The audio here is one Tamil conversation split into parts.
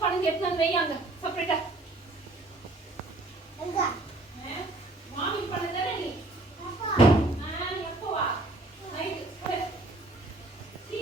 பண்ணுங்க எடுத்து வையாங்க செப்பரேட்டா எங்க மாமி பண்ணதே நீ அப்பா நான் எப்போ வா நைட் சி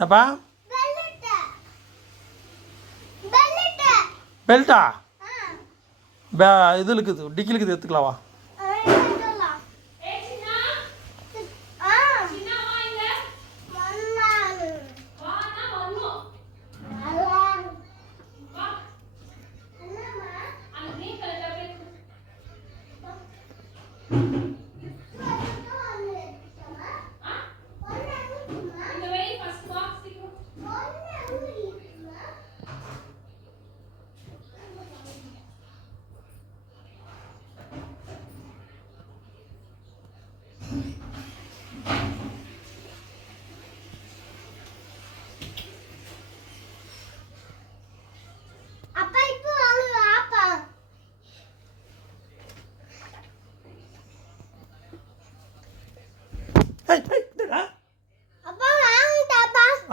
அப்பா பெல்ட்டா இது இருக்குது டிக்கில் இருக்குது எடுத்துக்கலாவா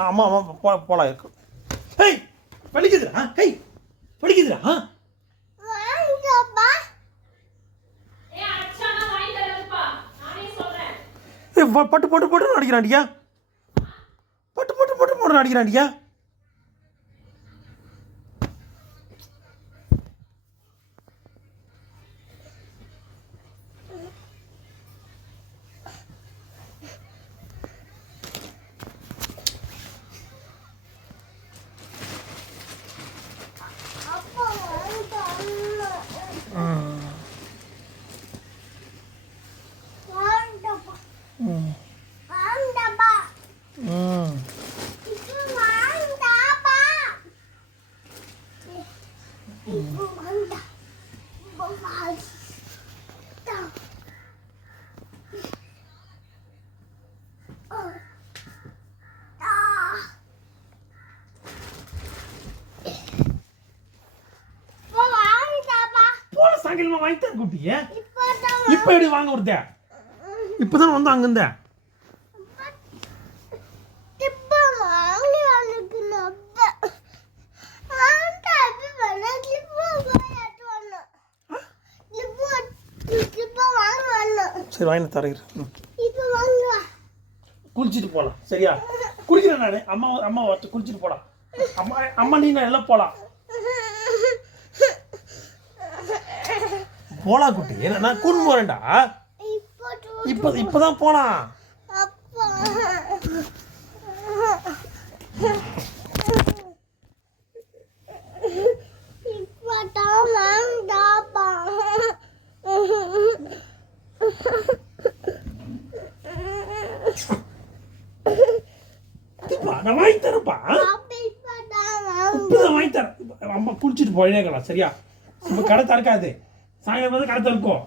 ஆமாம் ஆமாம் போலாம் இருக்கு ஹேய் வலிக்குதுடா ஹேய் வலிக்குதுடா பட்டு போட்டு போட்டு அடிக்கிறாண்டியா பட்டு போட்டு போட்டு போட்டு அடிக்கிறாண்டியா சாயங்காலமா வாங்கி தான் குட்டியே இப்போ எப்படி வாங்க வருத இப்போதான் வந்து அங்கிருந்த சரி வாங்கி தரேன் குளிச்சுட்டு போகலாம் சரியா குளிக்கிறேன் நான் அம்மா ஒருத்த குளிச்சுட்டு போகலாம் அம்மா நீ நான் எல்லாம் போகலாம் போலாம் குட்டி நான் கூண்டு போறேன்டா இப்பதான் போலாம் நான் வாங்கி தரேன்ப்பா இப்பதான் வாங்கி தரேன் அம்மா குளிச்சுட்டு போயினே இருக்கலாம் சரியா இப்ப கடை திறக்காது சாயங்காலம் வந்து கடை திறக்கும்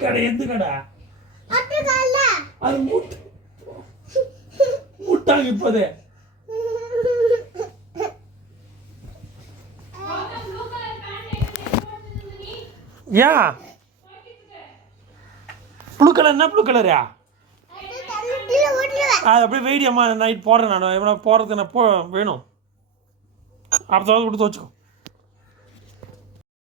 கடை எந்த கடை அது முட்டாங்க இப்போதே ஏன் ப்ளூ கலர் என்ன ப்ளூ கலரா அது அப்படியே வெயிடியம்மா நைட் போடுறேன் நான் போடுறதுக்கு நான் வேணும் அப்போ கொடுத்து வச்சுக்கோ